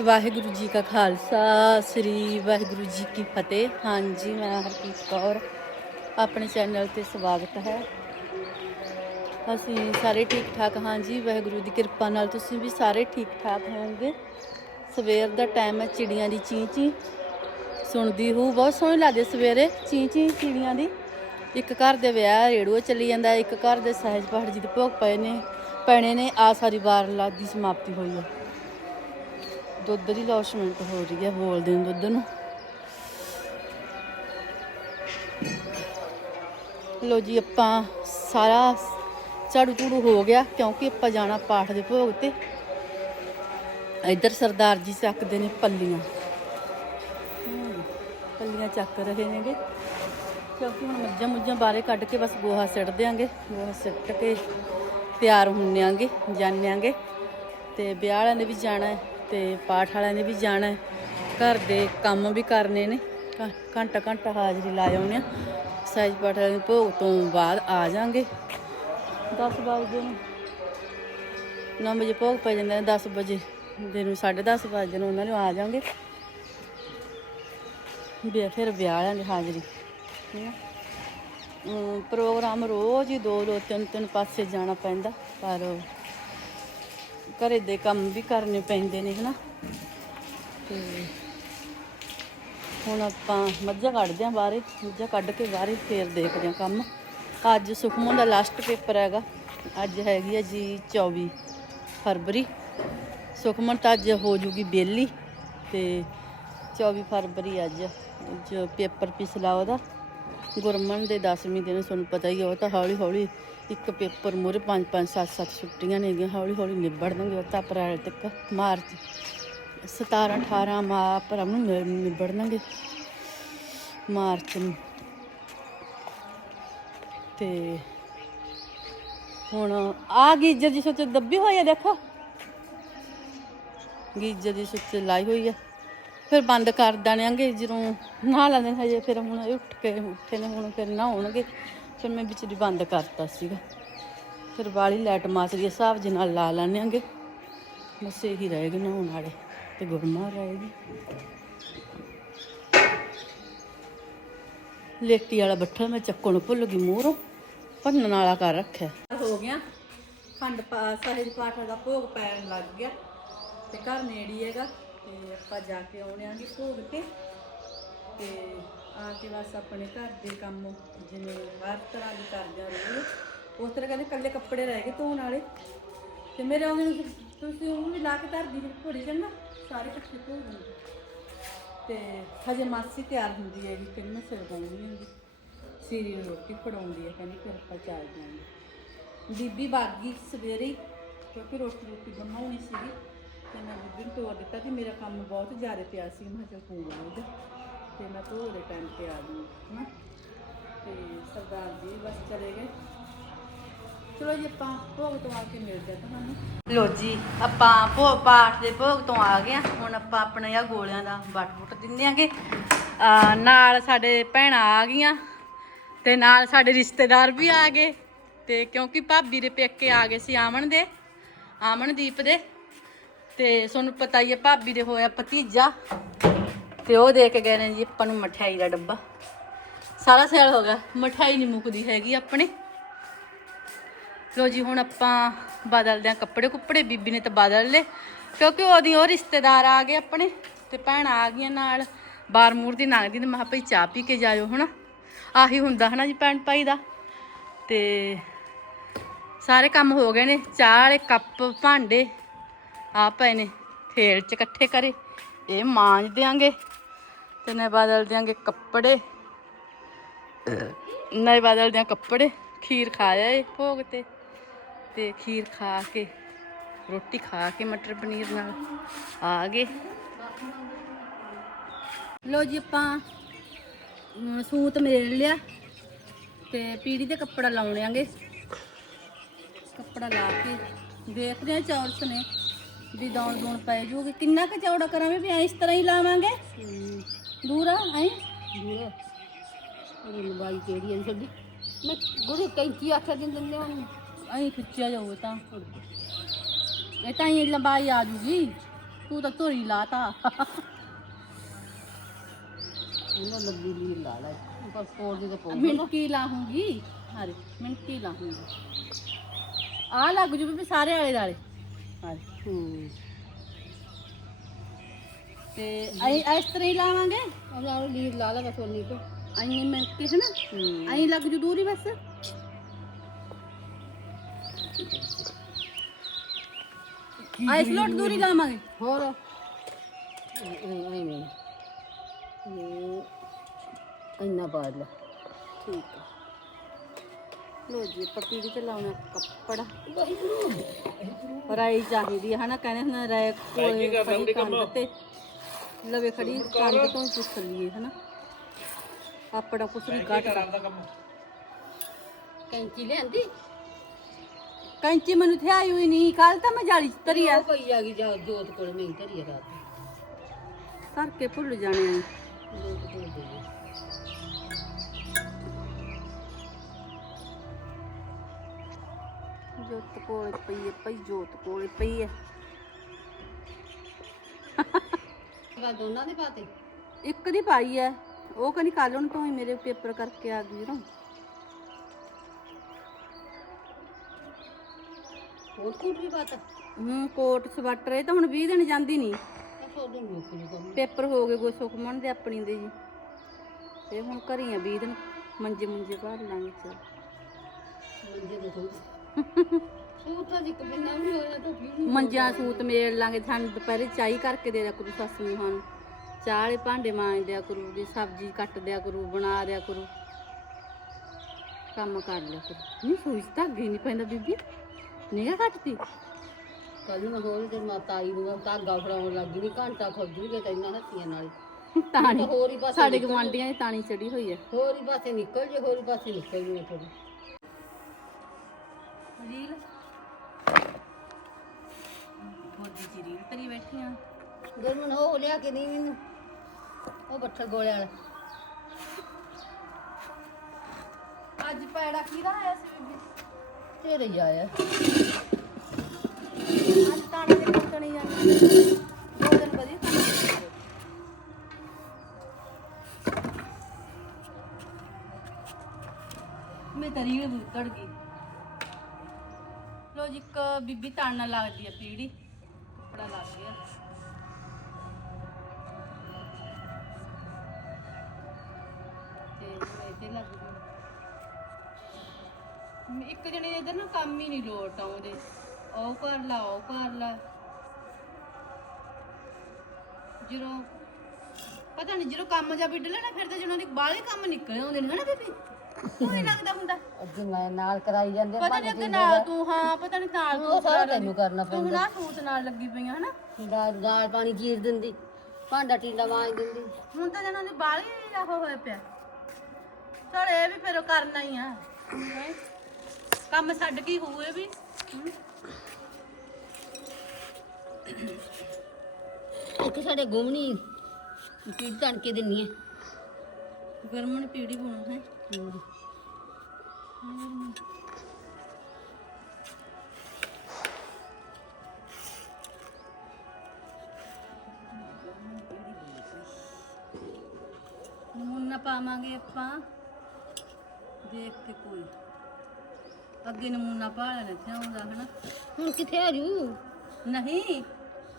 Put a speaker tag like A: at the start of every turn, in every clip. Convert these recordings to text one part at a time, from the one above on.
A: ਵਾਹਿਗੁਰੂ ਜੀ ਕਾ ਖਾਲਸਾ, ਸ੍ਰੀ ਵਾਹਿਗੁਰੂ ਜੀ ਕੀ ਫਤਿਹ। ਹਾਂਜੀ, ਮੈਂ ਹਰਪ੍ਰੀਤ ਕੌਰ, ਆਪਣੇ ਚੈਨਲ ਤੇ ਸਵਾਗਤ ਹੈ। ਅਸੀਂ ਸਾਰੇ ਠੀਕ ਠਾਕ ਹਾਂਜੀ, ਵਾਹਿਗੁਰੂ ਦੀ ਕਿਰਪਾ ਨਾਲ ਤੁਸੀਂ ਵੀ ਸਾਰੇ ਠੀਕ ਠਾਕ ਹੋਵੋਗੇ। ਸਵੇਰ ਦਾ ਟਾਈਮ ਹੈ ਚਿੜੀਆਂ ਦੀ ਚੀਂ ਚੀਂ ਸੁਣਦੀ ਹੂ, ਬਹੁਤ ਸੋਹਣੀ ਲੱਗਦੀ ਸਵੇਰੇ ਚੀਂ ਚੀਂ ਚਿੜੀਆਂ ਦੀ। ਇੱਕ ਘਰ ਦੇ ਵਿਆਹ ਰੇੜੂਆ ਚੱਲੀ ਜਾਂਦਾ ਇੱਕ ਘਰ ਦੇ ਸਹਿਜ ਪਹਾੜ ਜੀ ਦੇ ਭੋਗ ਪਏ ਨੇ, ਪੈਣੇ ਨੇ ਆ ਸਾਰੀ ਵਾਰ ਦੀ ਸਮਾਪਤੀ ਹੋਈ ਹੈ। ਦੁੱਧ ਦੀ ਲੋਸ਼ਮੈਂਟ ਹੋ ਰਹੀ ਹੈ ਬੋਲਦੇ ਨੂੰ ਦੁੱਧ ਨੂੰ। ਲੋ ਜੀ, ਆਪਾਂ ਸਾਰਾ ਝਾੜੂ ਝੂੜੂ ਹੋ ਗਿਆ, ਕਿਉਂਕਿ ਆਪਾਂ ਜਾਣਾ ਪਾਠ ਦੇ ਭੋਗ ਤੇ। ਇੱਧਰ ਸਰਦਾਰ ਜੀ ਚੱਕਦੇ ਨੇ ਪੱਲੀਆਂ। ਪੱਲੀਆਂ ਚੱਕ ਰਹੇ ਨੇਗੇ। ਕਿਉਂਕਿ ਹੁਣ ਮੱਝਾਂ ਮੁੱਝਾਂ ਬਾਹਰੇ ਕੱਢ ਕੇ ਬਸ ਗੋਹਾ ਸਿੱਟ ਦਿਆਂਗੇ। ਗੋਹਾ ਸਿੱਟ ਕੇ ਤਿਆਰ ਹੁੰਨਿਆਂਗੇ ਜਾਣਿਆਂਗੇ ਤੇ ਵਿਆਹ ਵਾਲਿਆਂ ਨੇ ਵੀ ਜਾਣਾ ਹੈ। ਤੇ ਪਾਠ ਵਾਲਿਆਂ ਨੇ ਵੀ ਜਾਣਾ ਹੈ। ਘਰ ਦੇ ਕੰਮ ਵੀ ਕਰਨੇ ਨੇ। ਘੰ- ਘੰਟਾ ਘੰਟਾ ਹਾਜ਼ਰੀ ਲਾ ਆਉਂਦੇ ਆ ਸਾਈਜ਼ ਪਾਠ ਵਾਲਿਆਂ ਦੇ ਭੋਗ ਤੋਂ ਬਾਅਦ ਆ ਜਾਾਂਗੇ 10 ਵਜੇ ਨੂੰ। 9 ਵਜੇ ਭੋਗ ਪੈ ਜਾਂਦਾ ਹੈ। 10 ਵਜੇ ਦੇ ਨੂੰ 10:30 ਵਜੇ ਨੂੰ ਉਹਨਾਂ ਨੂੰ ਆ ਜਾਾਂਗੇ ਵੀ ਫਿਰ ਵਿਆਹ ਵਾਲਿਆਂ ਦੀ ਹਾਜ਼ਰੀ। ਠੀਕ ਆ ਪ੍ਰੋਗਰਾਮ ਰੋਜ਼ ਹੀ ਦੋ ਦੋ ਤਿੰਨ ਤਿੰਨ ਪਾਸੇ ਜਾਣਾ ਪੈਂਦਾ। ਪਰ ਘਰੇ ਦੇ ਕੰਮ ਵੀ ਕਰਨੇ ਪੈਂਦੇ ਨੇ, ਹਨਾ? ਤੇ ਹੁਣ ਆਪਾਂ ਮੱਝਾਂ ਕੱਢਦੇ ਆਂ ਬਾਹਰੇ, ਮੱਝਾਂ ਕੱਢ ਕੇ ਬਾਹਰੇ ਫੇਰ ਦੇਖਦੇ ਆਂ ਕੰਮ। ਅੱਜ ਸੁਖਮਨ ਦਾ ਲਾਸਟ ਪੇਪਰ ਹੈਗਾ, ਅੱਜ ਹੈਗੀ ਹੈ ਜੀ 24 ਫਰਵਰੀ। ਸੁਖਮਨ ਤਾਂ ਅੱਜ ਹੋ ਜੂਗੀ ਬੇਲੀ ਤੇ 24 ਫਰਵਰੀ ਅੱਜ ਜੋ ਪੇਪਰ ਪਿਛਲਾ ਉਹਦਾ। ਗੁਰਮਨ ਦੇ 10ਵੀਂ ਦਿਨ, ਤੁਹਾਨੂੰ ਪਤਾ ਹੀ ਉਹ ਤਾਂ ਹੌਲੀ ਹੌਲੀ ਇੱਕ ਪੇਪਰ ਮੂਰੇ 5 5 7 7 ਛੁੱਟੀਆਂ ਨੇਗੀਆਂ ਹੌਲੀ ਹੌਲੀ ਨਿਬੜਨਗੇ ਦਾਂਗੇ, ਉਹ ਤਾਂ ਅਪ੍ਰੈਲ ਤੱਕ ਮਾਰਚ 17 18 ਮਾ ਅਪ੍ਰੈਲ ਨੂੰ ਨਿ- ਮਾਰਚ ਨੂੰ। ਤੇ ਹੁਣ ਆ ਗੀਜਰ ਦੀ ਸੁੱਚ ਦੱਬੀ ਹੋਈ ਆ, ਦੇਖੋ। ਗੀਜਰ ਦੀ ਸੁੱਚ ਲਾਈ ਹੋਈ ਹੈ ਫਿਰ ਬੰਦ ਕਰ ਦਾਂਗੇ ਜਦੋਂ ਨਹਾ ਲੈਂਦੇ ਹਜੇ, ਫਿਰ ਹੁਣ ਉੱਠ ਕੇ, ਉੱਠੇ ਨੇ, ਹੁਣ ਫਿਰ ਨਹਾਉਣਗੇ। ਫਿਰ ਮੈਂ ਵਿੱਚ ਬੰਦ ਕਰਤਾ ਸੀਗਾ। ਫਿਰ ਵਾਲੀ ਲਾਈਟ ਮਾਸਰੀ ਹਿਸਾਬ ਦੇ ਨਾਲ ਲਾ ਲੈਣਾਂਗੇ ਬਸ ਇਹੀ ਰਹੇਗਾ ਨਹਾਉਣ ਵਾਲੇ ਤੇ ਗੁਰਮਾ ਰਹੇਗੀ। ਲੇਟੀ ਵਾਲਾ ਬੱਠਾ ਮੈਂ ਚੱਕਣ ਭੁੱਲ ਗਈ ਮੂਹਰੋਂ, ਭੰਨਣ ਵਾਲਾ ਕਰ ਰੱਖਿਆ। ਹੋ ਗਿਆ। ਖੰਡ ਪਾ ਪਾਠ ਦਾ ਭੋਗ ਪੈਣ ਲੱਗ ਗਿਆ। ਤੇ ਘਰ ਨੇੜੀ ਹੈਗਾ ਤੇ ਆਪਾਂ ਜਾ ਕੇ ਆਉਣੇ ਆਂਗੇ ਭੋਗ ਤੇ। ਤੇ ਆ ਕੇ ਬਸ ਆਪਣੇ ਘਰ ਦੇ ਕੰਮ, ਜਿਵੇਂ ਹਰ ਤਰ੍ਹਾਂ ਦੇ ਕਰਦੇ ਆ ਰੋਜ਼ ਉਸ ਤਰ੍ਹਾਂ ਕਹਿੰਦੇ ਕੱਲੇ ਕੱਪੜੇ ਰਹਿ ਗਏ ਧੋਣ ਵਾਲੇ। ਤੇ ਮੇਰੇ ਆਉਂਦੇ ਨੂੰ ਤੁਸੀਂ ਉਹ ਵੀ ਲਾ ਕੇ ਧਰਦੀ ਫਿਰ ਭੋੜੀ ਚੰਗਾ ਸਾਰੇ ਇਕੱਠੇ ਧੋ ਦਿੰਦੇ ਤੇ ਹਜੇ ਮਾਸੀ ਤਿਆਰ ਹੁੰਦੀ ਹੈ ਜੀ ਫਿਰ ਮੈਂ ਸਿਰ ਪਾਉਂਦੀ ਹਾਂ ਸੀਰੀ ਨੂੰ ਰੋਟੀ ਫੜਾਉਂਦੀ ਹੈ, ਕਹਿੰਦੀ ਫਿਰ ਆਪਾਂ ਚੱਲ ਜਾਵਾਂਗੇ ਬੀਬੀ ਬਾਗੀ ਸਵੇਰੇ ਕਿਉਂਕਿ ਰੋਟੀ ਰੋਟੀ ਬਣਾਉਣੀ ਸੀਗੀ, ਤੇ ਮੈਂ ਬੀਬੀ ਨੂੰ ਤੋਰ ਦਿੱਤਾ ਕਿ ਮੇਰਾ ਕੰਮ ਬਹੁਤ ਜ਼ਿਆਦਾ ਪਿਆ ਸੀ, ਮੈਂ ਕਿਹਾ ਚੱਲ ਪੂਰਾ ਉਹਦਾ ਤੇ ਮੈਂ ਤੋਂ ਦੇ ਟਾਈਮ ਤੇ ਆ ਗਈ, ਹਨਾ? ਤੇ ਸਰਦਾਰ ਜੀ ਬਸ ਚਲੇ ਗਏ। ਚਲੋ ਜੀ, ਆਪਾਂ ਭੋਗ ਤੋਂ ਆ ਕੇ ਮਿਲਦੇ ਹਾਂ ਤੁਹਾਨੂੰ। ਲੋ ਜੀ, ਆਪਾਂ ਭੋਗ ਪਾਠ ਦੇ ਭੋਗ ਤੋਂ ਆ ਗਏ ਹਾਂ। ਹੁਣ ਆਪਾਂ ਆਪਣੇ ਆ ਗੋਲਿਆਂ ਦਾ ਵੱਟ ਦਿੰਦੇ ਆਂਗੇ। ਨਾਲ ਸਾਡੇ ਭੈਣਾਂ ਆ ਗਈਆਂ ਤੇ ਨਾਲ ਸਾਡੇ ਰਿਸ਼ਤੇਦਾਰ ਵੀ ਆ ਗਏ। ਤੇ ਕਿਉਂਕਿ ਭਾਬੀ ਦੇ ਪੇਕੇ ਆ ਗਏ ਸੀ ਆਮਣ ਦੇ, ਆਮਨਦੀਪ ਦੇ। ਤੇ ਤੁਹਾਨੂੰ ਪਤਾ ਹੀ ਹੈ ਭਾਬੀ ਦੇ ਹੋਇਆ ਭਤੀਜਾ। ਤੇ ਉਹ ਦੇ ਕੇ ਗਏ ਨੇ ਜੀ, ਆਪਾਂ ਨੂੰ ਮਠਿਆਈ ਦਾ ਡੱਬਾ। ਸਾਰਾ ਸਿਆਲ ਹੋ ਗਿਆ, ਮਠਿਆਈ ਨਹੀਂ ਮੁੱਕਦੀ ਹੈਗੀ ਆਪਣੇ। ਲੋ ਜੀ, ਹੁਣ ਆਪਾਂ ਬਦਲਦੇ ਆ ਕੱਪੜੇ ਕੁੱਪੜੇ, ਬੀਬੀ ਨੇ ਤਾਂ ਬਦਲ ਲਏ, ਕਿਉਂਕਿ ਉਹਦੀ ਉਹ ਰਿਸ਼ਤੇਦਾਰ ਆ ਗਏ ਆਪਣੇ, ਤੇ ਭੈਣਾਂ ਆ ਗਈਆਂ ਨਾਲ ਬਾਰ ਮੂਰ ਦੀ ਲੰਘਦੀ ਤੇ ਮੈਂ ਕਿਹਾ ਭਈ ਚਾਹ ਪੀ ਕੇ ਜਾਇਓ ਹਨਾ। ਆਹੀ ਹੁੰਦਾ ਹਨਾ ਜੀ ਭੈਣ ਭਾਈ ਦਾ। ਤੇ ਸਾਰੇ ਕੰਮ ਹੋ ਗਏ ਨੇ, ਚਾਹ ਵਾਲੇ ਕੱਪ, ਭਾਂਡੇ ਆ ਪਏ ਨੇ ਥੇਲ ਚ ਇਕੱਠੇ ਕਰੇ, ਇਹ ਮਾਂਜ ਦਿਆਂਗੇ। ਤੇ ਨੇ ਬਦਲ ਦਿਆਂਗੇ ਕੱਪੜੇ। ਨਏ ਬਦਲ ਦਿਆਂ ਕੱਪੜੇ, ਖੀਰ ਖਾ ਏ ਭੋਗ ਤੇ। ਤੇ ਖੀਰ ਖਾ ਕੇ, ਰੋਟੀ ਖਾ ਕੇ ਮਟਰ ਪਨੀਰ ਨਾਲ ਆ ਗਏ। ਲੋ ਜੀ ਆਪਾਂ ਸੂਤ ਮੇਲ ਲਿਆ ਤੇ ਪੀੜੀ ਤੇ ਕੱਪੜਾ ਲਾਉਣਾਂਗੇ ਕੱਪੜਾ ਲਾ ਕੇ ਦੇਖਦੇ ਆ ਚੌਰਸ ਨੇ ਵੀ ਦੌਣ ਦੌਣ ਪੈ ਜੂਗੀ। ਕਿੰਨਾ ਕੁ ਚੌੜਾ ਕਰਾਂਗੇ ਵੀ ਐਂ ਇਸ ਤਰ੍ਹਾਂ ਹੀ ਲਾਵਾਂਗੇ? ਦੂਰ ਆ ਐਂ
B: ਦੂਰ ਉਹ ਲੰਬਾਈ ਕਿਹੜੀ ਹੈ ਛੱਡੀ ਮੈਂ ਗੁਰੂ ਕੈਂਚੀ ਆਖਿਆ ਦਿੰਦੇ ਨੇ ਉਹਨੂੰ
A: ਐਂ ਖਿੱਚਿਆ ਜਾਊਗਾ ਤਾਂ ਇਹ ਤਾਂ ਹੀ ਲੰਬਾਈ ਆ ਜੂਗੀ ਤੂੰ ਤਾਂ ਧੋਰੀ ਲਾਤਾ
B: ਉਹਨਾਂ ਲੱਗੀ ਲੀਰ ਲਾ ਲੈ ਪਰ ਕੋਲ ਦੀ ਤੇ ਪਊ
A: ਮਿਣਕੀ ਲਾਹੂੰਗੀ ਹਾਰੇ ਮਿਣਕੀ ਲਾਹੂੰਗੀ ਆ ਲੱਗ ਜੂ ਵੀ ਸਾਰੇ ਆਲੇ ਦਾਲੇ ਹਾਰੇ
B: ਹੂੰ
A: ਤੇ ਅਸੀਂ ਇਸ ਤਰ੍ਹਾਂ ਹੀ ਲਾਵਾਂਗੇ
B: ਉਹਨਾਂ ਨੂੰ ਲੀਰ ਲਾ ਲੈ ਬਸ ਉਨੀ ਕੋ
A: ਅਸੀਂ ਮਿਣਕੀ ਹੈ ਨਾ
B: ਹੂੰ
A: ਅਸੀਂ ਲੱਗ ਜੂ ਦੂਰੀ ਬਸ ਆਈਸ ਲੋਟ ਦੂਰੀ ਲਾਵਾਂਗੇ
B: ਹੋਰ ਐਵੇਂ ਇਹ ਇੰਨਾ ਪਾ ਲੈ
A: ਠੀਕ ਹੈ ਲੋ ਜੀ ਪਪੀੜੀ ਤੇ ਲਾਉਣਾ ਕੱਪੜਾ ਰਾਈ ਚਾਹੀਦੀ ਹੈ ਹਨਾ ਕਹਿੰਦੇ ਹੁੰਦੇ ਰਾਈ ਕੋਲੇ ਖੜੀ ਕੰਧ ਤੇ ਲਵੇ ਖੜੀ ਕੰਧ ਤੋਂ ਪੁੱਛ ਲਈਏ ਹਨਾ? ਆਪਣਾ ਕੁਛ ਨਹੀਂ ਘਟਦਾ
B: ਕੈਂਚੀ ਲਿਆਂਦੀ?
A: ਕੈਂਚੀ ਮੈਨੂੰ ਇੱਥੇ ਆਈ ਹੋਈ ਨਹੀਂ ਕੱਲ ਤਾਂ ਮੈਂ ਜਾਲੀ ਚ ਤਰੀ ਆ।
B: ਉਹ ਪਈ ਆ ਗਈ ਜਾ ਜੋਤ ਕੋਲ ਮੈਂ ਧਰੀ ਰਾਤ
A: ਧਰ ਕੇ ਭੁੱਲ ਜਾਣੇ ਆ।
B: ਜੋਤ ਕੋਲ ਦੇ
A: ਜੋਤ ਕੋਲ ਪਈ ਹੈ ਪਈ ਜੋਤ ਕੋਲ ਪਈ ਹੈ।
B: ਦੋਨਾਂ ਪਾਤੇ?
A: ਇੱਕ ਦੀ ਪਾਈ ਹੈ ਉਹ ਕਹਿੰਦੀ ਕੱਲ ਨੂੰ ਤੋਂ ਹੀ ਮੇਰੇ ਪੇਪਰ ਕਰਕੇ ਆ ਗਈ ਨਾ
B: ਵੀ ਪਾਤਾ?
A: ਹੂੰ ਕੋਟ ਸਵੈਟਰ ਇਹ ਤਾਂ ਹੁਣ 20 ਦਿਨ ਜਾਂਦੀ ਨਹੀਂ
B: ਕੰਮ
A: ਪੇਪਰ ਹੋ ਗਏ ਕੋਈ ਸੁਖਮਨ ਦੇ ਆਪਣੀ ਦੇ ਜੀ। ਤੇ ਹੁਣ ਘਰੀ ਆ 20 ਦਿਨ ਮੰਜੇ ਮੁੰਜੇ ਭਰ ਲਾਂਗੇ ਚਲ।
B: ਮੰਜੇ ਦੇ ਤੋਂ ਬਿੰਨਾ ਵੀ ਹੋਇਆ
A: ਮੰਜਿਆਂ ਸੂਤ ਮੇਲ ਲਾਂਗੇ ਸਾਨੂੰ ਦੁਪਹਿਰੇ ਚਾਈ ਕਰਕੇ ਦੇ ਦਿਆ ਕਰੂ ਸੱਸ ਨੂੰ ਹਨ ਚਾਹ ਵਾਲੇ ਭਾਂਡੇ ਮਾਂਜ ਦਿਆ ਕਰੂ ਦੀ ਸਬਜ਼ੀ ਕੱਟ ਦਿਆ ਕਰੂ ਬਣਾ ਦਿਆ ਕਰੂ। ਕੰਮ ਕਰ ਲਿਆ ਕਰੂ। ਨਹੀਂ ਸੂਈ ਤਾਂ ਅੱਗੇ ਨਹੀਂ ਪੈਂਦਾ ਬੀਬੀ। ਨਿਗਾ ਕੱਟਦੀ
B: ਕੱਲ ਨੂੰ ਹੋਰ ਤੇ ਮਾਤਾ ਆਈ ਨੂੰ ਧਾਗਾ ਫੜਾਉਣ ਲੱਗੀ ਨਹੀਂ ਘੰਟਾ ਖੋਜੂਗੇ ਤਾਂ ਇੰਨਾ ਹੱਥੀਆਂ ਨਾਲ।
A: ਤਾਣੀ
B: ਹੋਰ ਹੀ ਪਾਸੇ
A: ਸਾਡੇ ਗਵਾਂਢੀਆਂ ਦੀ ਤਾਣੀ ਚੜੀ ਹੋਈ ਹੈ।
B: ਹੋਰ ਹੀ ਪਾਸੇ ਨਿਕਲ ਜੇ ਹੋਰ ਹੀ ਪਾਸੇ ਨਿਕਲ ਜੇ ਥੋੜੀ
A: ਰੀਲ ਰੀਲ ਤਰੀ ਬੈਠੀ ਆ।
B: ਗਰਮਨ ਹੋ ਲਿਆ ਕੇ ਨਹੀਂ ਮੈਨੂੰ। ਉਹ ਬੱਠਲ ਗੋਲੇ ਵਾਲਾ।
A: ਅੱਜ ਪੈੜਾ ਕਿਹਦਾ ਆਇਆ ਸੀ ਬੀਬੀ?
B: ਤੇਰੇ ਹੀ ਆਇਆ।
A: ਅੱਜ ਤਾਣਾ ਦੇ ਕੁੱਟਣੀ ਜਾਂਦੀ ਦੋ ਦਿਨ ਵਧੀਆ ਮੈਂ ਤਾਂ ਰੀਲ ਉਤੜ ਗਈ। ਲੋ ਜੀ ਇੱਕ ਬੀਬੀ ਤਾਣਾ ਲੱਗਦੀ ਆ ਪੀੜੀ। ਕੱਪੜਾ ਲੱਗ ਗਿਆ ਤੇ ਮੈਂ ਤੇ ਲੱਗ ਗਈ ਇੱਕ ਜਣੇ ਇਧਰ ਨਾ ਕੰਮ ਹੀ ਨਹੀਂ ਲੋਟ ਆਉਂਦੇ। ਉਹ ਕਰ ਲਾ, ਉਹ ਕਰ ਲਾ। ਜਦੋਂ ਪਤਾ ਨਹੀਂ ਜਦੋਂ ਕੰਮ ਜਾ ਵਿੱਢ ਲੈਣਾ, ਫਿਰ ਤਾਂ ਜਿਹਨਾਂ ਦੀ ਬਾਹਲੇ ਕੰਮ ਨਿਕਲ ਆਉਂਦੇ ਨੇ ਹਨਾ ਬੀਬੀ? ਕੋਈ ਲੱਗਦਾ ਹੁੰਦਾ।
B: ਅੱਜ ਮੈਂ ਨਾਲ ਕਰਾਈ ਜਾਂਦੇ
A: ਪਤਾ ਨਹੀਂ ਅੱਗੇ ਨਾਲ ਤੂੰ ਹਾਂ ਪਤਾ ਨਹੀਂ ਨਾਲ
B: ਉਹ
A: ਤੂੰ
B: ਸਾਰਾ ਤੈਨੂੰ ਕਰਨਾ
A: ਤੂੰ ਨਾ ਸੂਤ ਨਾਲ ਲੱਗੀ ਪਈਆਂ ਹਨਾ?
B: ਦਾਲ ਦਾਲ ਪਾਣੀ ਚੀਰ ਦਿੰਦੀ ਭਾਂਡਾ ਟੀਂਡਾ ਮਾਂਜ ਦਿੰਦੀ।
A: ਹੁਣ ਤਾਂ ਜਿਹਨਾਂ ਦੀ ਬਾਹਲੀ ਆਹੋ ਹੋਇਆ ਪਿਆ। ਚਲ ਇਹ ਵੀ ਫਿਰ ਕਰਨਾ ਹੀ ਆ। ਹੈਂ। ਕੰਮ ਛੱਡ ਕੇ ਹੋਏ ਵੀ। ਹਮ।
B: ਇੱਕ ਸਾਡੇ ਗੁੰਮਣੀ ਕੇ ਦਿੰਨੀ ਹੈ
A: ਗਰਮਣ ਪੀੜੀ ਬਣੂ ਹੈ? ਨਮੂਨਾ ਪਾਵਾਂਗੇ ਆਪਾਂ। ਦੇਖ ਕੇ ਕੋਈ। ਅੱਗੇ ਨਮੂਨਾ ਪਾ ਲੈਣਾ ਆਉਂਦਾ ਹਨਾ?
B: ਹੁਣ ਕਿੱਥੇ ਆ ਜੂ?
A: ਨਹੀਂ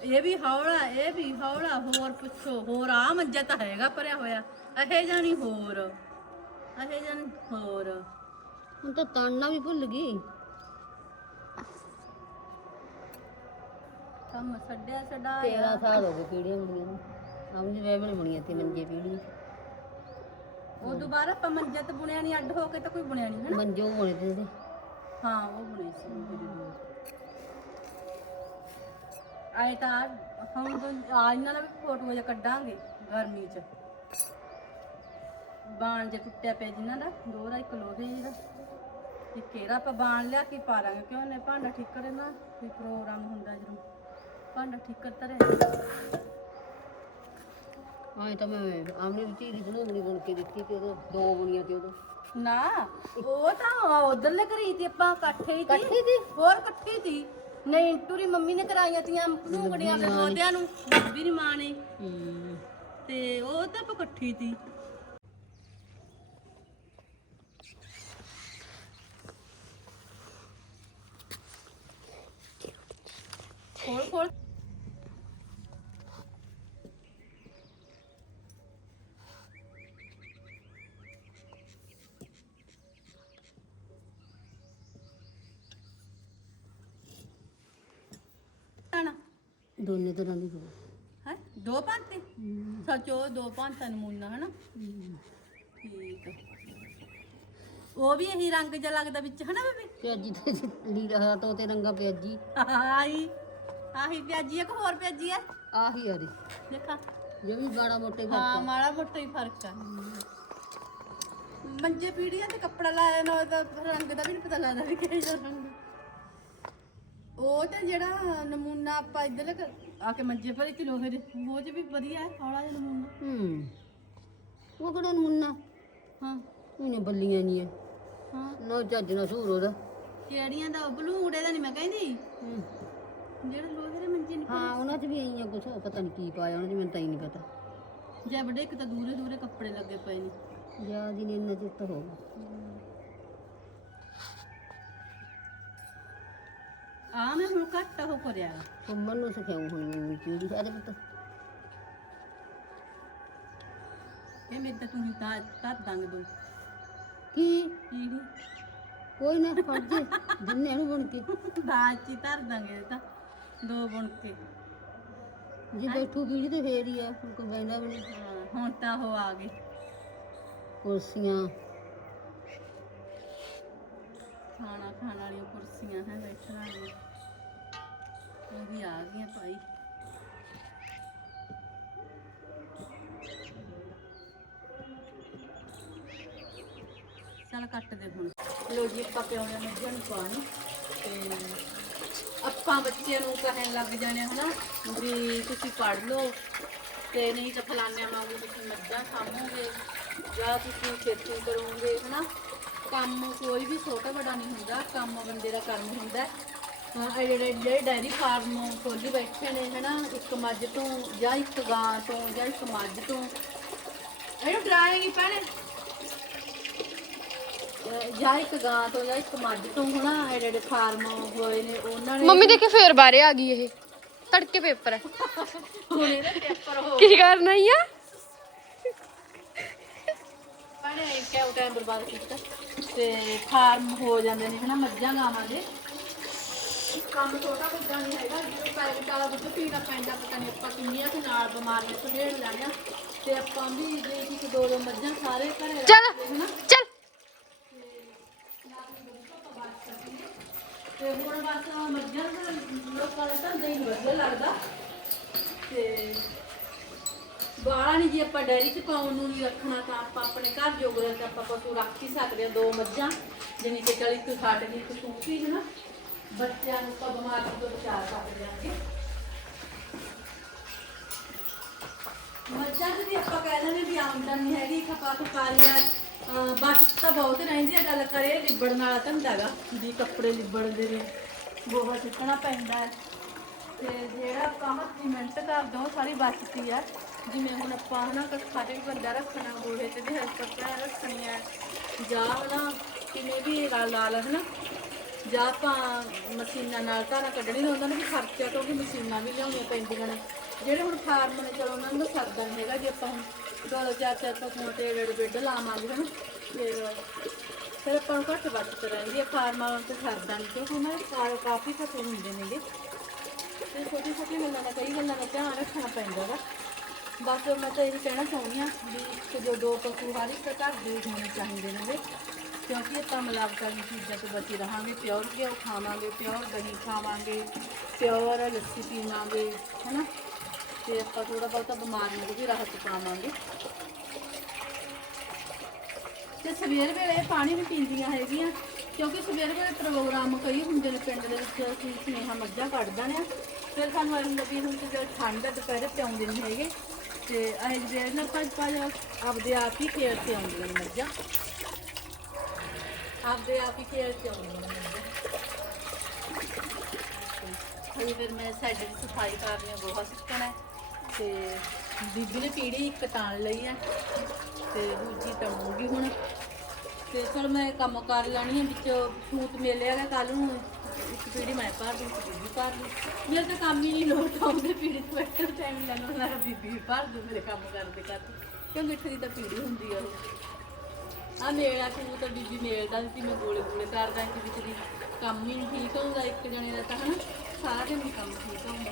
A: ਇਹ ਵੀ ਹੌਲਾ ਇਹ ਵੀ ਹੌਲਾ। ਹੋਰ ਪੁੱਛੋ ਹੋਰ ਆ ਮੰਜਾ ਤਾਂ ਹੈਗਾ ਭਰਿਆ ਹੋਇਆ। ਇਹ ਜਾਣੀ ਹੋਰ। ਇਹ ਜਾਣੀ ਹੋਰ।
B: ਹੁਣ ਤਾਂ ਤਣਨਾ ਵੀ ਭੁੱਲ ਗਈ।
A: ਕੰਮ ਛੱਡਿਆ ਛਡਾ
B: 13 ਸਾਲ ਹੋ ਗਏ ਪੀੜੀਆਂ ਬਣੀਆਂ ਨੂੰ। ਸਮਝ ਵੇ ਬਣੀ ਬਣੀਆਂ ਤੇ ਮੰਜੇ ਪੀੜੀਆਂ
A: ਉਹ ਦੁਬਾਰਾ ਆਪਾਂ ਮੰਜਾ ਤਾਂ ਬੁਣਿਆ ਨਹੀਂ ਅੱਡ ਹੋ ਕੇ ਤਾਂ ਕੋਈ ਬੁਣਿਆ ਨਹੀਂ ਹਨਾ?
B: ਮੰਜੋ ਹੋਣੇ ਤੇ ਇਹਦੇ।
A: ਹਾਂ ਉਹ ਬੁਣੇ ਸੀ। ਆਏ ਤਾਂ ਹੁਣ ਤੋਂ ਆ ਇਹਨਾਂ ਦਾ ਵੀ ਫੋਟੋ ਜਿਹਾ ਕੱਢਾਂਗੇ ਗਰਮੀ 'ਚ। ਬਾਣ ਜੇ ਟੁੱਟਿਆ ਪਿਆ ਜਿਨ੍ਹਾਂ ਦਾ ਦੋ ਦਾ ਇੱਕ ਲੋਹੇ ਜਿਹੀ ਦਾ। ਇੱਕ ਕਿਹੜਾ ਆਪਾਂ ਬਾਣ ਲਿਆ ਕੇ ਪਾ ਲਾਂਗੇ ਕਿਉਂ ਨੇ ਭਾਂਡਾ ਠੀਕਰ ਨਾ ਕੋਈ ਪ੍ਰੋਗਰਾਮ ਹੁੰਦਾ ਜਦੋਂ ਭਾਂਡਾ ਠੀਕਰ ਤਰੇ
B: ਆਏ ਤਾਂ ਮੈਂ ਆਮਨੇ ਵਿੱਚ ਹੀ ਬਣਾਉਣੀ ਬਣ ਕੇ ਦਿੱਤੀ ਤੇ ਉਦੋਂ ਦੋ ਬਣੀਆਂ ਤੇ ਉਦੋਂ
A: ਨਾ ਉਹ ਤਾਂ ਉਧਰਲੇ ਘਰੀ ਤੀ ਆਪਾਂ ਇਕੱਠੇ ਹੀ
B: ਇਕੱਠੇ ਸੀ?
A: ਹੋਰ ਇਕੱਠੇ ਸੀ। ਨਹੀਂ ਟੂਰੀ ਮੰਮੀ ਨੇ ਕਰਾਈਆਂ ਤੀਆਂ ਭੂੰਗੜੀਆਂ ਦੇ ਦੋਦਿਆਂ ਨੂੰ। ਬੱਬੀ ਦੀ ਮਾਂ ਨੇ।
B: ਹੂੰ।
A: ਤੇ ਉਹ ਤਾਂ ਆਪਾਂ ਇਕੱਠੀ ਤੀ ਖੋਲ ਖੋਲ। ਆਣਾ
B: ਦੋਨੇ ਤਰ੍ਹਾਂ ਦੀ ਦੋ
A: ਹੈ? ਦੋ ਭਾਂਤੇ? ਸੱਚ ਦੋ ਭਾਂਤਾਂ ਨਮੂਨਾ ਹਨਾ? ਠੀਕ ਆ। ਉਹ ਵੀ ਇਹੀ ਰੰਗ ਜਿਹਾ ਲੱਗਦਾ ਵਿੱਚ ਹਨਾ ਬੇਬੀ?
B: ਪਿਆਜੀ ਤੇ ਲੀੜਾ ਤੋਂ ਤੇ ਰੰਗਾ ਪਿਆਜੀ।
A: ਆਈ। ਆਹੀ ਪਿਆਜੀ ਆ ਕਿ ਹੋਰ ਪਿਆਜੀ ਆ?
B: ਆਹੀ ਹਰੀ
A: ਦੇਖਾ।
B: ਜੋ ਵੀ ਬਾੜਾ ਮੋਟੇ
A: ਹਾਂ ਮਾੜਾ ਮੋਟਾ ਹੀ ਫ਼ਰਕ ਆ। ਮੰਜੇ ਪੀੜੀਆਂ ਤੇ ਕੱਪੜਾ ਲਾਇਆ ਨਾ ਉਹਦਾ ਰੰਗ ਦਾ ਵੀ ਨਹੀਂ ਪਤਾ ਲੱਗਦਾ ਵੀ ਕਿਹੜਾ ਰੰਗ ਉਹ ਤੇ ਜਿਹੜਾ ਨਮੂਨਾ ਆਪਾਂ ਇੱਧਰ ਆ ਕੇ ਮੰਜੇ ਪਰ ਇੱਕ ਲੋਹੇ ਦੇ ਉਹ ਚ ਵੀ ਵਧੀਆ ਹੈ ਹੌਲਾ ਜਿਹਾ ਨਮੂਨਾ।
B: ਹੂੰ। ਉਹ ਕਿਹੜਾ ਮੁੰਨਾ
A: ਹਾਂ।
B: ਉਹਨੇ ਬੱਲੀਆਂ ਨਹੀਂ ਐ
A: ਹਾਂ।
B: ਨਾ ਚੱਜ ਨਾ ਸੂਰ ਉਹਦਾ।
A: ਕਿਹੜੀਆਂ ਦਾ ਬਲੂੜੇ ਦਾ ਨਹੀਂ ਮੈਂ ਕਹਿੰਦੀ?
B: ਹੂੰ।
A: ਜਿਹੜਾ ਲੋਹੇ ਦੇ ਮੰਜੇ ਨਹੀਂ
B: ਹਾਂ ਉਹਨਾਂ 'ਚ ਵੀ ਆਈਆਂ ਕੁਛ ਪਤਾ ਨਹੀਂ ਕੀ ਪਾਇਆ ਉਹਨਾਂ 'ਚ ਮੈਨੂੰ ਤਾਂ ਹੀ ਨਹੀਂ ਪਤਾ।
A: ਜੇ ਵੱਡੇ ਇੱਕ ਤਾਂ ਦੂਰੇ ਦੂਰੇ ਕੱਪੜੇ ਲੱਗੇ ਪਏ ਨੇ।
B: ਯਾਦ ਹੀ ਨਹੀਂ ਇੰਨਾ ਚਿੱਤ ਹੋ ਗਿਆ।
A: ਆ ਮੈਂ ਹੁਣ ਘੱਟ ਉਹ ਕਰਿਆ।
B: ਸੁਮਨ ਨੂੰ ਸਿਖਾਉ ਹੁਣ ਮੈਨੂੰ ਚੀੜੀ ਸਾਡੇ ਪੁੱਤ।
A: ਇਹ ਮੇਰੇ ਤਾਂ ਤੂੰ ਤਾਂ ਧਰ ਦਾਂਗੇ ਦੋ।
B: ਕੀ?
A: ਕੀੜੀ
B: ਕੋਈ ਨਾ ਫੜ ਜੇ ਦਿਨੇ ਨੂੰ ਬਣ ਕੇ।
A: ਦਾਲ ਚ ਹੀ ਧਰ ਦਾਂਗੇ ਇਹ ਤਾਂ। ਦੋ ਬੁਣ ਕੇ।
B: ਜੇ ਬੈਠੂ ਕੀੜੀ ਤੇ ਫੇਰ ਹੀ ਆ ਹੁਣ ਕੋਈ ਬੈਂਦਾ ਵੀ ਨਹੀਂ
A: ਹਾਂ, ਹੁਣ ਤਾਂ ਉਹ ਆ ਗਏ।
B: ਕੁਰਸੀਆਂ।
A: ਖਾਣਾ ਖਾਣ ਵਾਲੀਆਂ ਕੁਰਸੀਆਂ ਹੈ ਬੈਠਣ ਵਾਲੀਆਂ। ਉਹ ਵੀ ਆ ਗਈਆਂ ਭਾਈ। ਚੱਲ ਕੱਟ ਦੇ ਹੁਣ। ਲੋ ਜੀ ਆਪਾਂ ਪਿਆਉਣੇ ਮੱਝਾਂ ਨੂੰ ਪਾਣੀ ਤੇ ਆਪਾਂ ਬੱਚਿਆਂ ਨੂੰ ਕਹਿਣ ਲੱਗ ਜਾਣੇ ਹਨਾ, ਵੀ ਤੁਸੀਂ ਪੜ੍ਹ ਲਓ ਤੇ ਨਹੀਂ ਤਾਂ ਫਲਾਨਿਆਂ ਵਾਂਗੂ ਤੁਸੀਂ ਮੱਝਾਂ ਖਾਵੋਗੇ, ਜਾਂ ਤੁਸੀਂ ਖੇਤੀ ਕਰੋਗੇ, ਹਨਾ। ਕੰਮ ਕੋਈ ਵੀ ਛੋਟਾ ਵੱਡਾ ਨਹੀਂ ਹੁੰਦਾ, ਕੰਮ ਬੰਦੇ ਦਾ ਕਰਮ ਹੁੰਦਾ। ਹਾਂ ਜਿਹੜੇ ਜਿਹੜੇ ਡੈਰੀ ਫਾਰਮ ਖੋਲੀ ਬੈਠੇ ਨੇ, ਹਨਾ, ਇੱਕ ਮੱਝ ਤੋਂ ਜਾਂ ਇੱਕ ਗਾਂ ਤੋਂ ਜਾਂ ਇੱਕ ਮੱਝ ਤੋਂ, ਇਹਨੂੰ ਡਰਾਏ ਭੈਣੇ ਅਹ ਜਾਂ ਇੱਕ ਗਾਂ ਤੋਂ ਜਾਂ ਇੱਕ ਮੱਝ ਤੋਂ ਹਨਾ ਇਹ ਜਿਹੜੇ ਫਾਰਮ ਹੋਏ ਨੇ ਉਹਨਾਂ ਨੇ
C: ਮੰਮੀ ਦੇਖੇ ਫੇਰ ਬਾਰੇ ਆ ਗਈ ਇਹ। ਤੜਕੇ ਪੇਪਰ। ਹੈ
A: ਹੁਣ ਇਹਦੇ ਪੇਪਰ ਹੋ
C: ਕੀ ਕਰਨਾ ਹੀ ਆ?
A: ਪਾਣੇ ਕਿਉਂ ਟਾਈਮ ਬਰਬਾਦ ਕੀਤਾ। ਤੇ ਫਾਰਮ ਹੋ ਜਾਂਦੇ ਨੇ ਹਨਾ ਮੱਝਾਂ ਗਾਵਾਂ ਦੇ। ਕੰਮ ਛੋਟਾ ਵੱਡਾ ਨਹੀਂ ਹੈਗਾ ਜਦੋਂ ਪੈਕਟ ਵਾਲਾ ਦੁੱਧ ਪੀਣਾ ਪੈਂਦਾ ਪਤਾ ਨਹੀਂ ਆਪਾਂ ਕਿੰਨੀਆਂ ਤੇ ਨਾਲ ਬਿਮਾਰੀਆਂ ਤੋਂ ਢੇੜ ਲੈਣੀਆਂ ਤੇ ਆਪਾਂ ਵੀ ਜੇ ਇੱਕ ਦੋ ਦੋ ਮੱਝਾਂ ਸਾਰੇ ਘਰੇ ਰੱਖ
C: ਚੱਲ
A: ਲਏ ਹਨਾ।
C: ਚੱਲ
A: ਹੁਣ ਬਸ ਮੱਝਾਂ ਦਾ ਲੋਕਾਂ ਦੇ ਤਾਂ ਨਹੀਂ ਵਧੀਆ ਲੱਗਦਾ। ਤੇ ਬਾਹਲਾ ਨਹੀਂ ਜੀ ਆਪਾਂ ਡੈਰੀ 'ਚ ਪਾਉਣ ਨੂੰ ਨਹੀਂ ਰੱਖਣਾ ਤਾਂ ਆਪਾਂ ਆਪਣੇ ਘਰ ਜੋਗਰੇ ਤੇ ਆਪਾਂ ਪਸ਼ੂ ਰੱਖ ਹੀ ਸਕਦੇ ਆ ਦੋ ਮੱਝਾਂ ਜਿਵੇਂ ਕਿ ਚਲੀ ਇੱਕ ਛੱਡ ਗਈ ਇੱਕ ਸੂਪੀ ਹੈ ਨਾ, ਬੱਚਿਆਂ ਨੂੰ ਆਪਾਂ ਬਿਮਾਰੀ ਤੋਂ ਬਚਾ ਸਕਦੇ ਆਂਗੇ ਮੱਝਾਂ ਦੀ ਵੀ ਆਪਾਂ ਕਹਿ ਦਿੰਦੇ ਵੀ ਆਮਦਨ ਨਹੀਂ ਹੈਗੀ, ਖਪਾ ਖਪਾਰੀਆਂ ਬਚਤ ਤਾਂ ਬਹੁਤ ਰਹਿੰਦੀ ਹੈ ਗੱਲ ਕਰੇ, ਲਿਬੜਨ ਵਾਲਾ ਧੰਦਾ ਗਾ, ਵੀ ਕੱਪੜੇ ਲਿਬੜਦੇ ਨੇ, ਗੋਹਾ ਸੁੱਟਣਾ ਪੈਂਦਾ ਹੈ। ਤੇ ਜਿਹੜਾ ਕੰਮ ਦੀ ਮਿਹਨਤ ਕਰਦੇ ਹੋ ਸਾਰੀ ਬਚਤੀ ਆ। ਜਿਵੇਂ ਹੁਣ ਆਪਾਂ ਹਨਾ ਕੱਖਾਂ ਤੇ ਵੀ ਬੰਦਾ ਰੱਖਣਾ, ਗੋਹੇ ਤੇ ਵੀ ਹਸਪਤਾਲ ਰੱਖਣੀ ਆ। ਜਾਂ ਹਨਾ, ਕਿਵੇਂ ਵੀ ਲਾ ਲਾ ਲਾ, ਹਨਾ। ਜਾਂ ਆਪਾਂ ਮਸ਼ੀਨਾਂ ਨਾਲ ਧਾਰਾਂ ਕੱਢਣੀ ਨੇ, ਉਹਨਾਂ ਨੂੰ ਵੀ ਖਰਚਾ ਕਿਉਂਕਿ ਮਸ਼ੀਨਾਂ ਵੀ ਲਿਆਉਣੀਆਂ ਪੈਂਦੀਆਂ ਨੇ। ਜਿਹੜੇ ਹੁਣ ਫਾਰਮ ਨੇ, ਚਲੋ ਉਹਨਾਂ ਨੂੰ ਤਾਂ ਸਰਦਾ ਨਹੀਂ ਹੈਗਾ ਜੇ ਆਪਾਂ ਦੋ ਚਾਰ ਚਾਰ ਪਸ਼ੂਆਂ ਤੇ ਰੇਡ ਬੈੱਡ ਲਾਵਾਂਗੇ ਹਨਾ ਫਿਰ ਫਿਰ ਆਪਾਂ ਨੂੰ ਘੱਟ ਵੱਧ ਰਹਿੰਦੀ ਹੈ ਫਾਰਮਾਂ ਵਾਲਿਆਂ ਤੋਂ ਸਰਦਾ ਨਹੀਂ ਕਿਉਂਕਿ ਉਹਨਾਂ ਦੇ ਕਾਰ ਕਾਫੀ ਘੱਟ ਹੁੰਦੇ ਨੇਗੇ। ਤੇ ਛੋਟੀ ਛੋਟੀ ਗੱਲਾਂ ਦਾ ਕਈ ਗੱਲਾਂ ਦਾ ਧਿਆਨ ਰੱਖਣਾ ਪੈਂਦਾ ਵਾ। ਬਸ ਮੈਂ ਤਾਂ ਇਹ ਕਹਿਣਾ ਚਾਹੁੰਦੀ ਹਾਂ ਵੀ ਇੱਕ ਜੋ ਦੋ ਪਸ਼ੂ ਹਰ ਇੱਕ ਘਰ ਦੇ ਹੋਣੇ ਚਾਹੀਦੇ ਨੇ ਕਿਉਂਕਿ ਆਪਾਂ ਮਿਲਾਵਟਾਂ ਵਾਲੀ ਚੀਜ਼ਾਂ ਤੋਂ ਬਚੇ ਰਹਾਂਗੇ, ਪਿਓਰ ਘਿਓ ਖਾਵਾਂਗੇ, ਪਿਓਰ ਦਹੀਂ ਖਾਵਾਂਗੇ, ਪਿਓਰ ਲੱਸੀ ਪੀਵਾਂਗੇ, ਹੈਨਾ? ਤੇ ਆਪਾਂ ਥੋੜਾ ਬਹੁਤਾ ਬਿਮਾਰੀਆਂ ਨੂੰ ਵੀ ਰਾਹਤ ਪਾਵਾਂਗੇ। ਤੇ ਸਵੇਰ ਵੇਲੇ ਪਾਣੀ ਵੀ ਪੀਂਦੀਆਂ ਹੈਗੀਆਂ, ਕਿਉਂਕਿ ਸਵੇਰ ਵੇਲੇ ਪ੍ਰੋਗਰਾਮ ਕਈ ਹੁੰਦੇ ਨੇ ਪਿੰਡ ਦੇ ਵਿੱਚ, ਅਸੀਂ ਸੁਨੇਹਾ ਮੱਝਾਂ ਕੱਢਦੇ ਨੇ। ਫਿਰ ਸਾਨੂੰ ਇਹ ਹੁੰਦਾ ਵੀ ਹੁਣ ਤੇ ਜਦ ਠੰਡ ਦੁਪਹਿਰੇ ਪਿਆਉਂਦੇ ਨਹੀਂ ਹੈਗੇ। ਤੇ ਅਸੀਂ ਜਿਹੜੇ ਨਾਲ ਭੱਜ ਭੱਜ ਆਪਦੇ ਆਪ ਹੀ ਖੇਡ ਤੇ ਆਉਂਦੀਆਂ ਨੇ ਮੱਝਾਂ। ਆਪਦੇ ਆਪ ਹੀ ਖੇਡ ਤੇ ਆਉਂਦੀਆਂ ਨੇ ਮੱਝਾਂ। ਫਿਰ ਮੈਂ ਸਾਡੇ ਸਫ਼ਾਈ ਕਰਨੀ ਆ ਗੋਹਾ ਸੁੱਟਣਾ ਹੈ। ਤੇ ਬੀਬੀ ਨੇ ਪੀੜੀ ਇੱਕ ਤਾਣ ਲਈ ਹੈ ਤੇ ਦੂਜੀ ਟੰਗੂਗੀ ਹੁਣ। ਤੇ ਚਲ ਮੈਂ ਕੰਮ ਕਰ ਲੈਣੀ ਆ, ਵਿੱਚ ਸੂਤ ਮਿਲਿਆਗਾ ਕੱਲ ਨੂੰ ਇੱਕ ਪੀੜੀ ਮੈਂ ਭਰ ਦੂੰ, ਇੱਕ ਬੀਬੀ ਭਰ ਦੂੰ। ਮੇਰੇ ਤਾਂ ਕੰਮ ਹੀ ਨਹੀਂ ਲੋਟ ਆਉਂਦੇ, ਪੀੜੀ ਤੋਂ ਬੈਠੇ ਟਾਈਮ ਲੱਗਣਾ ਨਾ ਬੀਬੀ ਭਰ ਦੂੰ ਮੇਰੇ ਕੰਮ ਕਰਦੇ ਕਰ ਕਿਉਂ ਮਿੱਠੇ ਦੀ ਤਾਂ ਪੀੜੀ ਹੁੰਦੀ ਆ ਉਹ। ਆ ਮੇਰਾ ਤੂੰ ਤਾਂ ਬੀਬੀ ਮੇਲਦਾ ਸੀ, ਮੈਂ ਗੋਲੇ ਗੋਲੇ ਕਰਦਾ ਸੀ, ਵਿੱਚ ਦੀ ਕੰਮ ਹੀ ਨਹੀਂ ਠੀਕ ਹੁੰਦਾ ਇੱਕ ਜਣੇ ਦਾ ਤਾਂ ਹਨਾ, ਸਾਰਾ ਦਿਨ ਕੰਮ ਠੀਕ ਹੁੰਦਾ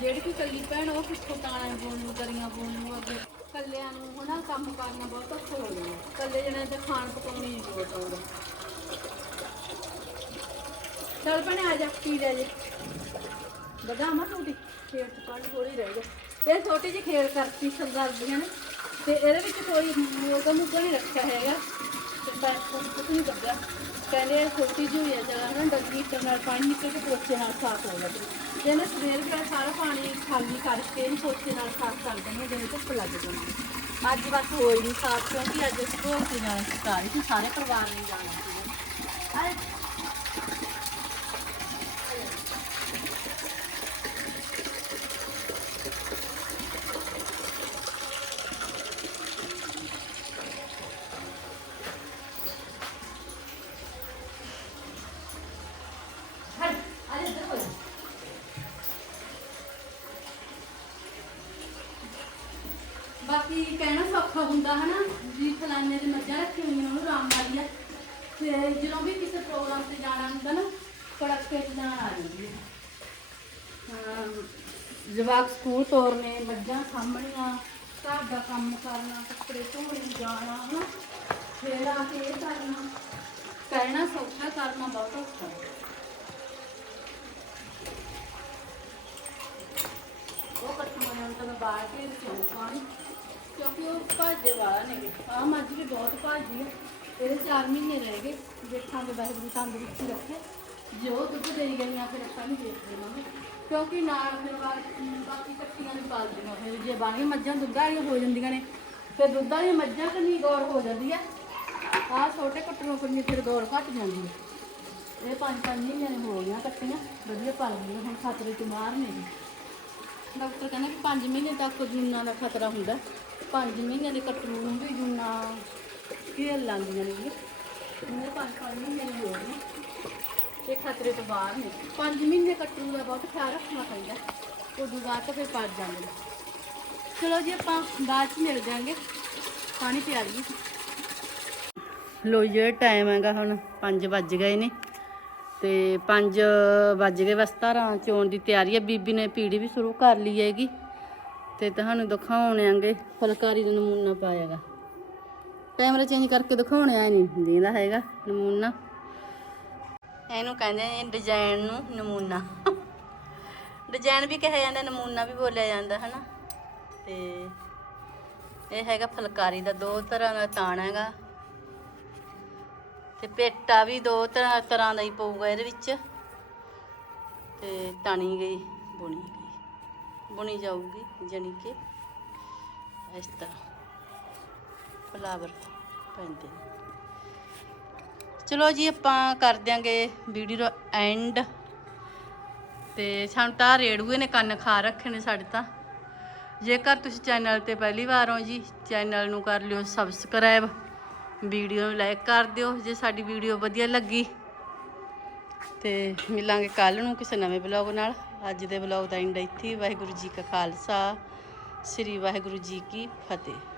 A: ਜਿਹੜੀ ਕੋਈ ਕੱਲੀ ਭੈਣ ਉਹ ਕਿੱਥੋਂ ਤਾਣਾ ਬੋਲ ਕਰੀਆਂ ਬੋਲ ਅੱਗੇ। ਕੱਲਿਆਂ ਨੂੰ ਹਨਾ ਕੰਮ ਕਰਨਾ ਬਹੁਤ ਔਖਾ ਹੋ ਜਾਂਦਾ। ਕੱਲੇ ਜਣੇ ਤੇ ਖਾਣ ਪਕਾਉਣੀ ਨਹੀਂ ਬਹੁਤ ਆਉਂਦਾ ਚੱਲ ਭੈਣੇ, ਆ ਜਾ ਪੀ ਲੈ ਜੇ। ਬਦਾਮਾ ਟੂਟੀ ਖੇਡ ਚ ਪਾਣੀ ਥੋੜੀ ਰਹਿ ਗਿਆ ਇਹ ਛੋਟੀ ਜਿਹੀ ਖੇਡ ਕਰਤੀ ਸਰਦਾਰਦੀਆਂ ਨੇ। ਤੇ ਇਹਦੇ ਵਿੱਚ ਕੋਈ ਮੋਗਾ ਮੁੱਗਾ ਨਹੀਂ ਰੱਖਿਆ ਹੈਗਾ। ਤੇ ਬਸ ਕੁਝ ਨਹੀਂ ਕੱਢਿਆ। ਕਹਿੰਦੇ ਇਹ ਛੋਟੀ ਜਿਹੀ ਹੋਈ ਹੈ ਜਗ੍ਹਾ ਨਾ ਡੱਗੀ ਨਾਲ ਪਾਣੀ ਨਿਕਲ ਕੇ ਪੋਚੇ ਨਾਲ ਸਾਫ਼ ਹੋ ਜਾਂਦੀ। ਜੇ ਨਾ ਸਵੇਰ ਵੇਲੇ ਸਾਰਾ ਪਾਣੀ ਖਾਲੀ ਕਰਕੇ ਇਹਨੂੰ ਪੋਚੇ ਨਾਲ ਸਾਫ਼ ਕਰ ਦਿੰਦੇ ਜਿਵੇਂ ਧੁੱਪ ਲੱਗ ਜਾਂਦੀ ਅੱਜ ਬਸ ਹੋਈ ਨਹੀਂ ਸਾਫ਼, ਕਿਉਂਕਿ ਅੱਜ ਅਸੀਂ ਧੋ ਕੇ ਜਾਣਾ ਸੀ ਸਾਰੇ ਪਰਿਵਾਰ ਨੇ ਜਾਣਾ ਸੀ। ਆਏ ਹਟ ਆ ਜਾ ਇੱਧਰ ਹੋ ਜਾ ਬਾਕੀ ਕਹਿਣਾ ਸੌਖਾ ਹੁੰਦਾ ਹਨਾ ਜੀ ਫਲਾਣੇ ਦੇ ਮੱਝਾਂ ਰੱਖੀ ਹੋਈਆਂ ਉਹਨੂੰ ਆਰਾਮ ਵਾਲੀ ਆ ਤੇ ਜਦੋਂ ਵੀ ਕਿਸੇ ਪ੍ਰੋਗਰਾਮ ਤੇ ਜਾਣਾ ਹੁੰਦਾ ਨਾ ਕੜਕੇ ਚ ਜਾਣ ਆ ਜਾਂਦੀ ਹੈ ਹਾਂ, ਜਵਾਕ ਸਕੂਲ ਤੋਰਨੇ, ਮੱਝਾਂ ਸਾਂਭਣੀਆਂ, ਘਰ ਦਾ ਕੰਮ ਕਰਨਾ, ਕੱਪੜੇ ਧੋਣੇ, ਜਾਣਾ, ਹਨਾ? ਫੇਰ ਆ ਕੇ ਇਹ ਕਰਨਾ। ਕਹਿਣਾ ਸੌਖਾ, ਕਰਨਾ ਬਹੁਤ ਔਖਾ। ਉਹ ਕੱਟਣਾ ਨਾਲ ਤਾਂ ਬਾਹਰ ਕੇ ਰਸੋਈ ਪਾਣੀ ਕਿਉਂਕਿ ਉਹ ਭਾਜੇ ਵਾਲਾ ਨੇ ਆ ਮੱਝ ਵੀ ਬਹੁਤ ਭਾਜੀ ਹੈ ਇਹਦੇ 4 ਮਹੀਨੇ ਰਹਿ ਗਏ। ਦੇਖਾਂਗੇ ਵਾਹਿਗੁਰੂ ਤੰਦਰੁਸਤੀ ਰੱਖੇ ਜੇ ਉਹ ਦੁੱਧ ਦੇਈ ਗਈਆਂ, ਫਿਰ ਆਪਾਂ ਵੀ ਵੇਚ ਲਵਾਂਗੇ। ਕਿਉਂਕਿ ਨਾਲ ਫਿਰ ਬਾ- ਬਾਕੀ ਕੱਟੀਆਂ ਨਹੀਂ ਪਾਲਦੀਆਂ ਫਿਰ ਜੇ ਬਾਹਰ ਮੱਝਾਂ ਦੁੱਧਾਂ ਵਾਲੀਆਂ ਹੋ ਜਾਂਦੀਆਂ ਨੇ, ਫਿਰ ਦੁੱਧਾਂ ਵਾਲੀਆਂ ਮੱਝਾਂ ਕੰਨੀ ਗੌਰ ਹੋ ਜਾਂਦੀ ਹੈ ਆਹ ਛੋਟੇ ਕੱਟਣੋਂ ਕੰਨੀ ਫਿਰ ਗੌਰ ਘਟ ਜਾਂਦੀ ਹੈ। ਇਹ ਪੰਜ ਪੰਜ ਮਹੀਨੇ ਦੀਆਂ ਹੋ ਗਈਆਂ ਕੱਟੀਆਂ, ਵਧੀਆ ਪਲ ਗਈਆਂ, ਹੁਣ ਖਤਰੇ ਤੋਂ ਬਾਹਰ ਨੇ ਜੀ। ਡਾਕਟਰ ਕਹਿੰਦਾ ਕਿ 5 ਮਹੀਨੇ ਤੱਕ ਜੂਨਾਂ ਦਾ ਖਤਰਾ ਹੁੰਦਾ। 5 ਮਹੀਨੇ ਦੇ ਕੱਟਰੂ ਨੂੰ ਵੀ ਜੂਨਾਂ ਘੇਰ ਲਾਂਦੀਆਂ ਨੇ ਉਹਨੇ 5-5 ਮਹੀਨੇ ਦੀ ਹੋ ਗਈ ਇਹ ਖਤਰੇ ਤੋਂ ਬਾਹਰ ਨੇ 5 ਮਹੀਨੇ ਕੱਟਰੂ ਦਾ ਬਹੁਤ ਖਿਆਲ ਰੱਖਣਾ ਪੈਂਦਾ। ਉਦੋਂ ਬਾਅਦ ਤਾਂ ਫਿਰ ਪੜ ਜਾਂਦੇ ਨੇ। ਚਲੋ ਜੀ, ਆਪਾਂ ਬਾਅਦ ਚ ਮਿਲ ਜਾਾਂਗੇ। ਪਾਣੀ ਪਿਆ ਲਈਏ। ਲੋ ਜੇ ਟਾਈਮ ਹੈਗਾ ਹੁਣ 5 ਵੱਜ ਗਏ ਨੇ ਤੇ 5 ਵੱਜ ਗਏ ਬਸ ਧਾਰਾਂ ਚੋਣ ਦੀ ਤਿਆਰੀ ਹੈ ਬੀਬੀ ਨੇ ਪੀੜੀ ਵੀ ਸ਼ੁਰੂ ਕਰ ਲਈ ਹੈਗੀ ਤੇ ਤੁਹਾਨੂੰ ਦਿਖਾਉਣੇ ਆਂਗੇ। ਫੁਲਕਾਰੀ ਦਾ ਨਮੂਨਾ ਪਾਇਆਗਾ ਕੈਮਰਾ ਚੇਂਜ ਕਰਕੇ ਦਿਖਾਉਣੇ ਆ ਨਹੀਂ ਦੀਂਦਾ ਹੈਗਾ ਨਮੂਨਾ। ਇਹਨੂੰ ਕਹਿੰਦੇ ਨੇ ਡਿਜ਼ਾਈਨ ਨੂੰ ਨਮੂਨਾ। ਡਿਜ਼ਾਈਨ ਵੀ ਕਿਹਾ ਜਾਂਦਾ, ਨਮੂਨਾ ਵੀ ਬੋਲਿਆ ਜਾਂਦਾ, ਹਨਾ? ਤੇ ਇਹ ਹੈਗਾ ਫੁਲਕਾਰੀ ਦਾ, ਦੋ ਤਰ੍ਹਾਂ ਦਾ ਤਾਣ ਹੈਗਾ। ਤੇ ਪੇਟਾ ਵੀ ਦੋ ਤਰ੍ਹਾਂ ਤਰ੍ਹਾਂ ਦਾ ਹੀ ਪਊਗਾ ਇਹਦੇ ਵਿੱਚ। ਤੇ ਤਣੀ ਗਈ, ਬੁਣੀ ਗਈ। ਬੁਣੀ ਜਾਊਗੀ, ਜਾਣੀ ਕਿ ਇਸ ਤਰ੍ਹਾਂ। ਫਲਾਵਰ ਪੈਂਦੇ ਨੇ। ਚਲੋ ਜੀ, ਆਪਾਂ ਕਰ ਦਿਆਂਗੇ ਵੀਡੀਓ ਦਾ ਐਂਡ ਤੇ ਸਾਨੂੰ ਤਾਂ ਰੇੜੂਏ ਨੇ ਕੰਨ ਖਾ ਰੱਖੇ ਨੇ ਸਾਡੇ ਤਾਂ। ਜੇਕਰ ਤੁਸੀਂ ਚੈਨਲ ਤੇ ਪਹਿਲੀ ਵਾਰ ਹੋ ਜੀ ਚੈਨਲ ਨੂੰ ਕਰ ਲਿਓ ਸਬਸਕ੍ਰਾਈਬ ਵੀਡੀਓ ਨੂੰ ਲਾਈਕ ਕਰ ਦਿਓ, ਜੇ ਸਾਡੀ ਵੀਡੀਓ ਵਧੀਆ ਲੱਗੀ। ਤੇ ਮਿਲਾਂਗੇ ਕੱਲ ਨੂੰ ਕਿਸੇ ਨਵੇਂ ਬਲੌਗ ਨਾਲ। ਅੱਜ ਦੇ ਬਲੌਗ ਦਾ ਐਂਡ ਇੱਥੇ ਵਾਹਿਗੁਰੂ ਜੀ ਕਾ ਖਾਲਸਾ, ਸ੍ਰੀ ਵਾਹਿਗੁਰੂ ਜੀ ਕੀ ਫਤਿਹ।